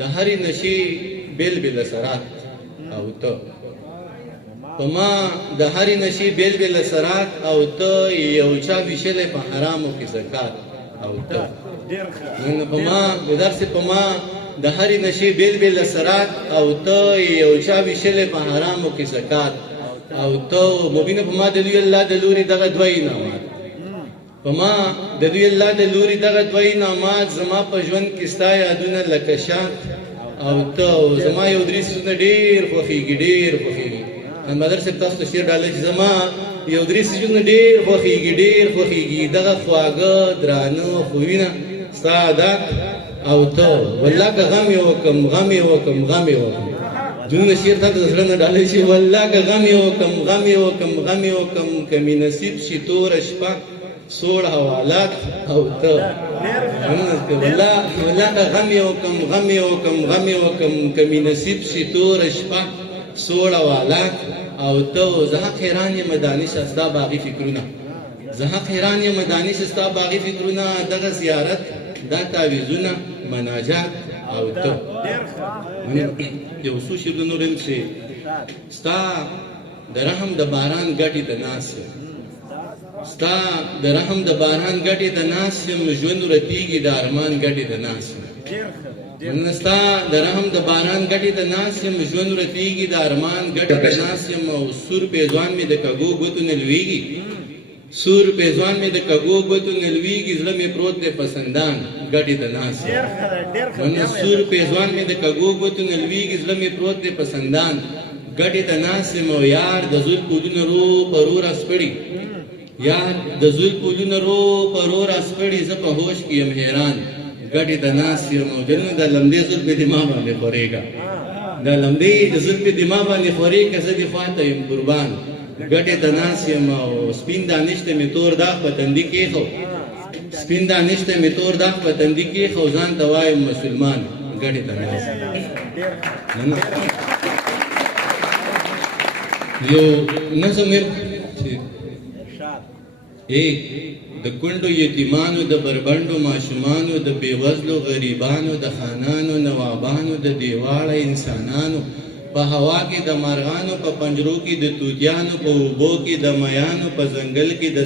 د هرې نشي بیل بیل اثرات او ته په ما د هرې نشي بیل بیل اثرات او ته یو چا ویشلی په حرامو کې زکات او ته نو په ما داسې په ما د هرې نشي بیل بیل اثرات او ته یو چا ویشلی په حرامو کې زکات او ته مبینه په ما د دوی الله د لوري دغه دوه انعامات په ما د دوی الله د لوري دغه دوه انعامات زما په ژوند کې ستا یادونه لکه شات او ته زما یو درې څیزونه ډېر خوښېږي ډېر خوښېږي بدر صاحب تاسو ته شعر ډالۍ چې زما یو درې څیزونه ډېر خوښېږي ډېر خوښېږي دغه خواږه درانه خویونه ستا عادت او ته والله که غم یې وکړم غم یې وکړم غم یې وکړم دونه شعر تا ته د زړه نه ډالۍ شي والله که غم یې وکړم غم یې وکړم غم یې وکړم که مې نصیب شي توره شپه سوړ حوالات او ته والله که غم یې وکړم غم یې وکړم غم یې وکړم که مې نصیب شي توره شپه سوړ حوالات او ته زه حق حیران یم دانشه ستا باغي فکرونه زه حق حیران یم دانشه ستا باغي فکرونه دغه زیارت دا تعویذونه مناجات او ته یو څو شعرونه نور هم چې ستا د رحم د باران ګټې ته ناست یم ستا د رحم د باران ګټې ته ناست یم ژوند رتېږي د ارمان ګټې ته ناست یم ستا د رحم د باران ګټې ته ناست یم ژوند رتېږي د ارمان ګټې ته ناست یم او سور پیزوان مې د کږو ګوتو نه لوېږي سور پیزوان مې د کږو ګوتو نه لوېږي زړه مې پروت دی په سندان ګټې ته ناست یم سور پیزوان مې د کږو ګوتو نه لوېږي زړه مې پروت دی په سندان ګټې ته ناست یم او یار د زلفو ګلونه رو په رو راسپړي یار د زلفو ګلونه رو په رو راسپړي زه په هوش کې یم حیران ګټې ته ناست یم او دلته د لمدې زلفې د ما باندې خورېږه د لمدې زلفې د ما باندې خورېږه زه دې خواته یم قربان ګټې ته ناست یم او سپین دانش ته مې تور داغ په تندي کېښو سپین دانش ته مې تور داغ په تندي کېښو ځان ته وایم مسلمان ګټې ته ناست یو نظم د کونډو یتیمانو د بربنډو ماشومانو د بېوزلو غریبانو د خانانو نوابانو د دیواړه انسانانو په هوا کې د مرغانو په پنجرو کې د توتیانو په اوبو کې د میانو په ځنګل کې د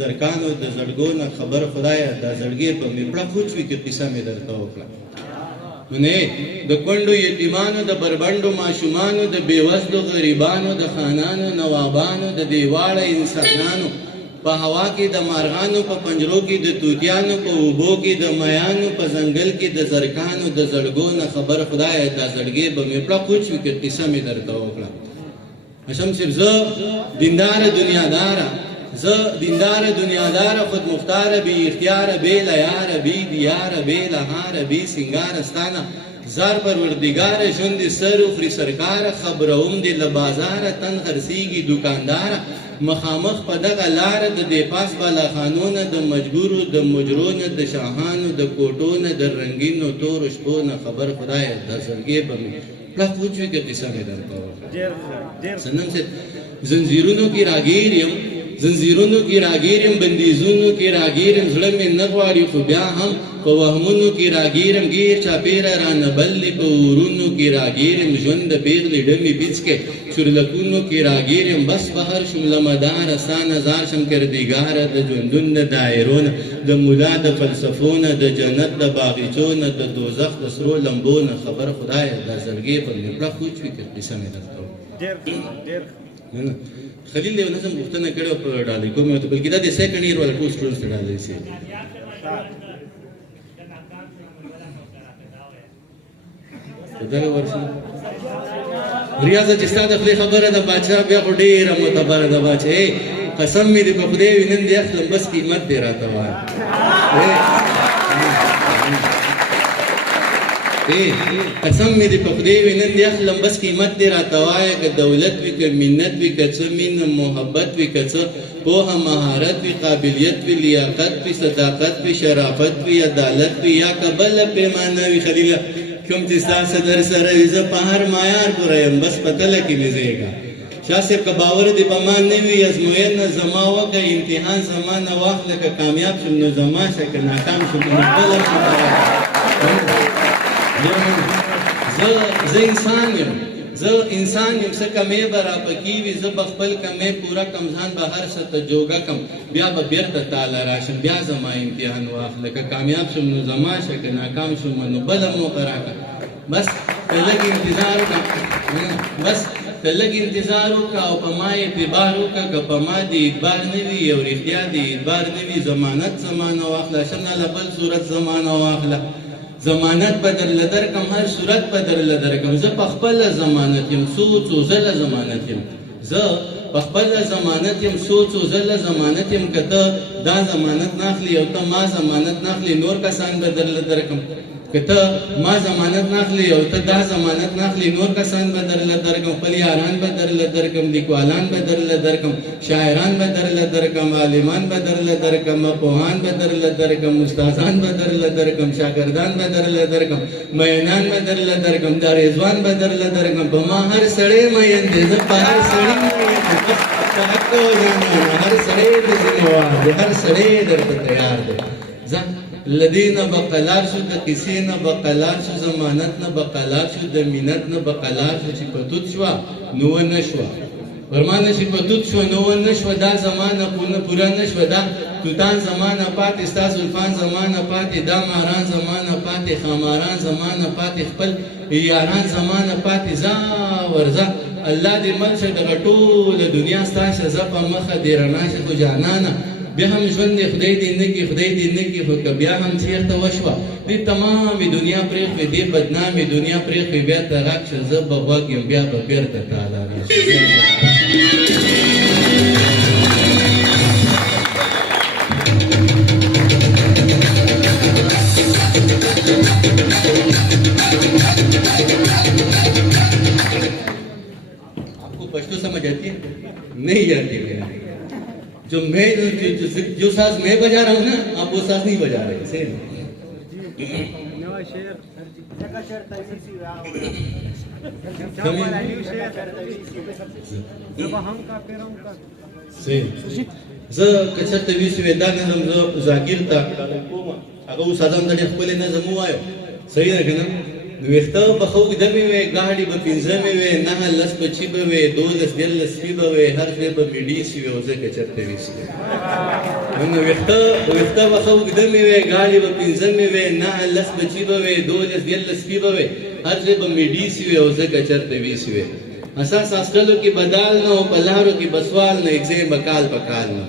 زرکانو د زړګو نه خبر خدایه دا زړګې په مې پړه خوچ وي که قصه مې درته وکړه د کونډو یتیمانو د بربنډو ماشومانو د بېوزلو غریبانو د خانانو نوابانو د دیواړه انسانانو په هوا کې د مارغانو په پنجرو کې د توتیانو په اوبو کې د میانو په ځنګل کې د زرکانو د زړګو نه خبر خدایه دا زړګې به مې پړه خوچ وي که قصه مې درته وکړه هشم صاحب زه دینداره دنیاداره زه دینداره دنیاداره خود مختاره بی اختیاره بې له یاره بی دیاره بې له هاره بی سینګاره ستانه زار پروردګاره ژوند دې سر وخوري سرکاره خبروم دې له بازاره تن خرڅېږي دوکانداره مخامخ په دغه لاره د دې پاس بالاخانونه د مجبورو د مجرونه د شاهانو د کوټو نه د رنګینو تورو شپو نه خبر خدایه دا زړګې به مې پړه خوچ وي که قصه مې درته وکړه صنم صاحب زنځیرونو کې راګیر یم زنځیرونو کې راګیر یم بندیزونو کې راګیر یم زړه مې نه غواړي خو بیا هم په وهمونو کې راګیر یم ګیر چاپېره رانه بل دی په ورونو کې راګیر یم ژوند د پېغلې ډمې پیڅکې چورلکونو کې راګیر یم بس بهر شم له مداره ستا نظار شم کردګاره د ژوندون د دایرو نه د ملا د فلسفو نه د جنت د باغچو نه د دوزخ د سرو لمبو نه خبر خدایه دا زړګې به مې پړه خوچ وي که قصه مې درته خلیل دیو نظم غوښتنه کړې وه په ډالۍ کومې ورته بلکې دا د سیکنډ اییر والا ټول سټوډنټس ته ډالۍ شي په دغه ورشي ریاضه چې ستا د خولې خبره د باچا بیا خو ډېره معتبره ده باچا قسم مې دې په خدای وي نن دې اخلم بس قیمت دې راته وایه قسم مې دې په خدای وي نن دې اخلم بس قیمت دې راته وایه که دولت وي که منت وي که څه مینه محبت وي که څه پوهه مهارت وي قابلیت وي لیاقت وي صداقت وي شرافت وي عدالت وي یا که بله پیمانه وي خلیله کوم چې ستا صدر سره وي زه په هر معیار پوره یم بس په تله کې مې ځایږه شاه صاحب که باور دې په ما نه وي ازموینه زما وکړه امتحان زما نه واخله که کامیاب شم نو زما شه که ناکام شم نو خپله زه انسان یم څه کمې به راپکې وي زه به خپل کمې پوره کم ځان به هر څه ته جوګه کم بیا به بیرته تاله راشم بیا زما امتحان واخله که کامیاب شم نو زما شه که ناکام شم نو بله موقع راکړه بس ته لږ انتظار وکړه او په ما اعتبار وکړه که په ما د اعتبار نه وي او رښتیا د اعتبار نه وي ضمانت زمانه واخله شنه له بل صورت زمانه واخله ضمانت به درله درکړم هر صورت به درله درکړم زه په خپله ضمانت یم څو ځله ضمانت یم زه په خپله ضمانت یم څو ځله ضمانت یم که ته دا ضمانت نه اخلي او ته ما ضمانت نه اخلي نور کسان به درله درکړم که ته ما ضمانت نه اخلي او ته دا ضمانت نه اخلي نور کسان به درله درکړم خپل یاران به درله درکړم لیکوالان به درله درکړم شاعران به درله درکړم عالمان به درله درکړم پوهان به درله درکړم استادان به درله درکړم شاګردان به درله درکړم مینان به درله درکړم دا رضوان به درله درکړم په ما هر سړی مین دی زه په هر سړي مین هر سړی د ذموار دی هر سړی درته تیار دی ځه لدې نه به قلار شو د قیسې نه به قلار شو ضمانت نه به قلار شو د مینت نه به قلار شو چې په توت شوه نو ونه شوه ورمانه چې په توت شوه نو ونه شوه دا زمانه پوره نه شوه دا توتان زمانه پاتې ستا زلفان زمانه پاتې دا ماران زمانه پاتې خاماران زمانه پاتې خپل یاران زمانه پاتې ځه ورځه الله دې مل شه دغه ټوله دنیا ستا شه زه په مخه دې رڼا شه خو جانانه بیا هم ژوند دی خدای دې نه کړي خدای دې نه کړي خو که بیا هم چېرته وشوه دې تمامې دنیا پرېښوې دې بدنامې دنیا پرېښوې بیا ته غږ شه زه به غوږ یم بیا به بېرته تاله راشي आपको पश्तो समझ आती है नहीं आती है जो साज मैं बजा रहा हूँ ना आप वो साज नहीं बजा रहे सेम زه کچرته ویسو دا نظم زه ذاکر ته هغه اوس ادم د خپل نظم وایو صحیح ده کنه نو وخته په خو د مې وې گاډي په پینځه مې وې نه لس بچي به وې 12 سپي به وې هر څه به میډي سی وې زه کچرته ویسو نو وخته په خو د مې وې گاډي په پینځه مې وې نه لس بچي به وې 12 سپي به وې هر څه به میډي سی وې زه کچرته ویسو اساس اصلو کې بدال نه او پلارو کې بسوال نه اگزام بکال پکال نه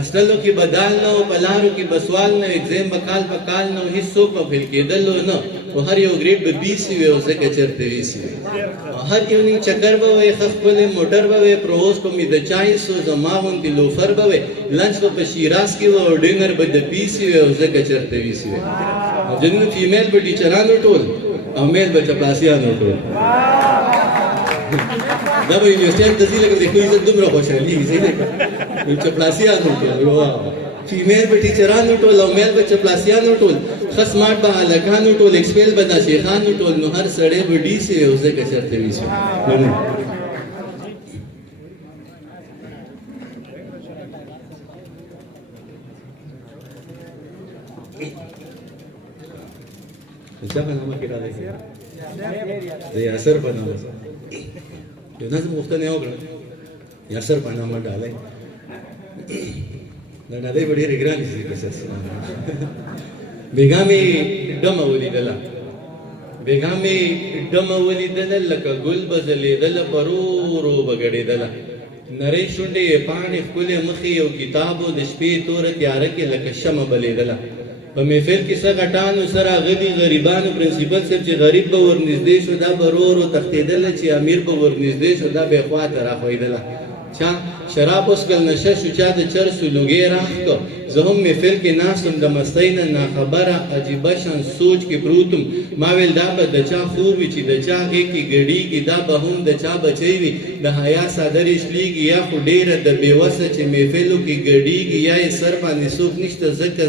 اصلو کې بدال نه او پلارو کې بسوال نه اگزام بکال پکال نه هیڅ څوک په فل کېدل نه او هر یو ګریډ به 20 وي او زکه چرته ویسي هر یو نیم چکر به وي خپل موټر به وي پروز په می د 400 زماون دی لوفر به وي لنچ په شیراز کې و ډینر به د 20 وي او زکه چرته ویسي جنو فیمیل به ټیچرانو ټول او میل به چپلاسیانو ټول دا به یونیورسيټ د دې لکه د کوی عزت دومره خوشالي زی ده چپلاسیانو ټول فیمیل به ټیچرانو ټول او میل به چپلاسیانو ټول خصمات به الکانو ټول ایکسپیل به د شیخانو ټول نو هر سړی به ډی سی او زکه چرته ویسو څه نامه کې راځي یاسر بنامه یو نظم غوښتنه وکړه یاسر بنامه ډالۍ دا ډالۍ به ډېرې ګرانې شي که څه بیګا مې ډمه ولیدله لکه ګل به ځلېدله په رو به ګډېدله نرۍ شونډې یې پاڼې ښکلې مخې یو کتاب و د شپې توره تیاره کې لکه شمه بلېدله په محفل کې څه غټانو سره غلي غریبانو پرنسپل صاحب چې غریب به ورنږدې شو دا به رو تښتېدله چې امیر به ورنږدې شو دا به یې خواته راښویدله چا شراب وڅښل نشه شو چا د چرسو لوګی راښ کړ زه هم محفل کې ناست وم د مستۍ نه ناخبره عجیبه شان سوچ کې پروت وم ما ویل دا به د چا خور وي چې د چا غېږ کې ګډېږي دا به هم د چا بچی وي د حیا څادرې شلېږي یا خو ډېره د بېوسه چې محفلو کې ګډېږي یا یې سر باندې څوک نشته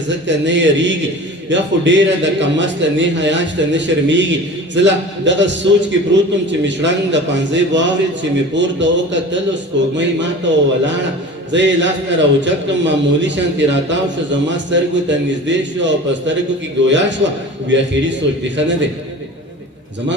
ځکه نه یریږي یا خو ډېره د کمسته نه حیا شته نه شرمېږي زه لا دغه سوچ کې پروت وم چې مې شړنګ د پانځۍ واورېد چې مې پورته وکتلو سپوږمۍ ماته ولاړه زه یې لاس نه راوچت کړم معمولي شانتې راتاو شو زما سترګو ته نږدې شو او په سترګو کې ګویا شوه بیا اخري سوچ دی ښه نه دی زما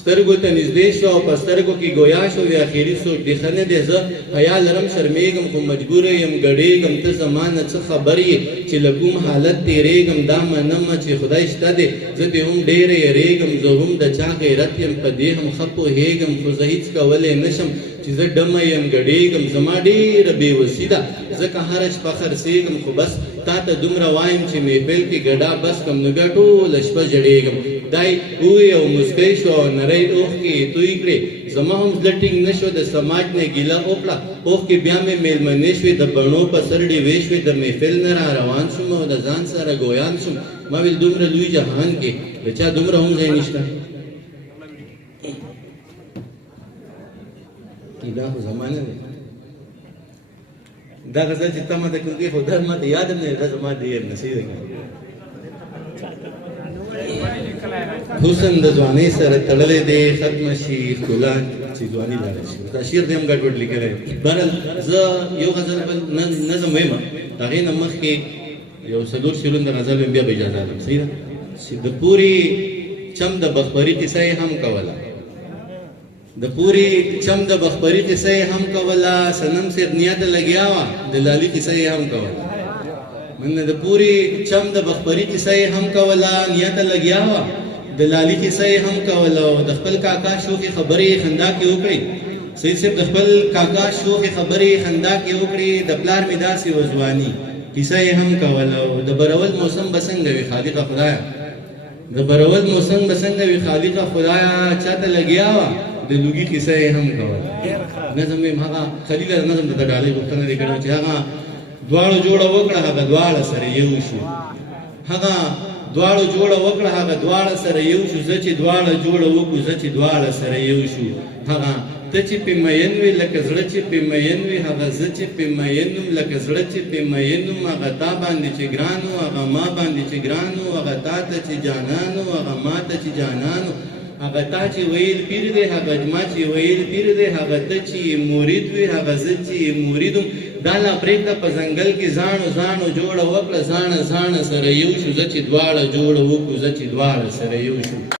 سترګو ته نږدې شو او په سترګو کې ګویا شو وی اخري څوک دی ښه نه دی زه حیا لرم شرمېږم خو مجبوره یم ګډېږم ته زما نه څه خبر یې چې له کوم حالت تېرېږم دا منمه چې خدای شته دی زه دې هم ډېره یېرېږم زه هم د چا غیرت یم په دې هم ښه پوهېږم خو زه هېڅ کولی نه شم چې زه ډمه یم ګډېږم زما ډېره بېوسي ده ځکه هره شپه خرڅېږم خو بس تا ته دومره وایم چې محفل کې ګډا بس کم نو بیا ټوله شپه ژړېږم دای ووی او مسکی شو او نری اوښکې یې توی کړې زما هم زړه ټینګ نه شو د سماج نه ګیله وکړه اوښکې بیا مې میلمنې شوې د بڼو په سر ډېوې شوې د محفل نه را روان شوم او د ځان سره ګویان شوم ما ویل دومره لوی جهان کې د چا دومره هم ځای نشته دا خو زمانه دی دا غزل چې ته ماته کوم کې خو دا ماته یاد هم نه دا زما ډېر نصیب دی حسن د ځوانۍ سره تړلی دی ختمه شي ښکلا چې ځواني لاړه شي دا شعر دی هم ګډوډ لیکلی بهرحال زه یو غزل بل نظم وایم هغې نه مخکې یو څلور شعرونه د غزل وایم بیا به اجازه لرم صحیح ده چې د پورې چم د بخبري کیسه یې هم کوله د پوری چم د بخبری قصه یې هم کوله صنم صاحب نیت لګیا وه د لالي قصه یې هم کوله من د پوری چم د بخبری قصه یې هم کوله نیت لګیا وه د لالي قصه یې هم کوله او د خپل کاکا شوخې خبرې خندا کې وکړې سید صاحب د خپل کاکا شوخې خبرې خندا کې وکړې د پلار مې داسې وځواني قصه یې هم کوله او د برول موسم به څنګه وي خالقه خدایه د برول موسم به څنګه وي خالقه خدایه چاته لګیا وه د لوګي کیسه یې هم کوله نظم یې هغه خلیل نظم د ډالۍ غوښتنه یې کړې چې هغه دواړو جوړه وکړه هغه دواړه سره یو شو هغه دواړو جوړه وکړه هغه دواړه سره یو شو زه چې دواړه جوړه وکړو زه چې دواړه سره یو شو هغه ته چې پې مین وې لکه زړه چې پې مین وې هغه زه چې پې مین وم لکه زړه چې پې مین وم هغه تا باندې چې ګران و هغه ما باندې چې ګران و هغه تا ته چې جانان و هغه ما ته چې جانان و هغه تا چې ویل پیر دی هغه ما چې ویل پیر دی هغه ته چې مرید وي هغه زه چې مریدم دا لا پرېږده په ځنګل کې زاڼو زاڼو جوړه وکړه زاڼه زاڼه سره یو شو زه چې دواړه جوړه وکړو زه چې دواړه سره یو شو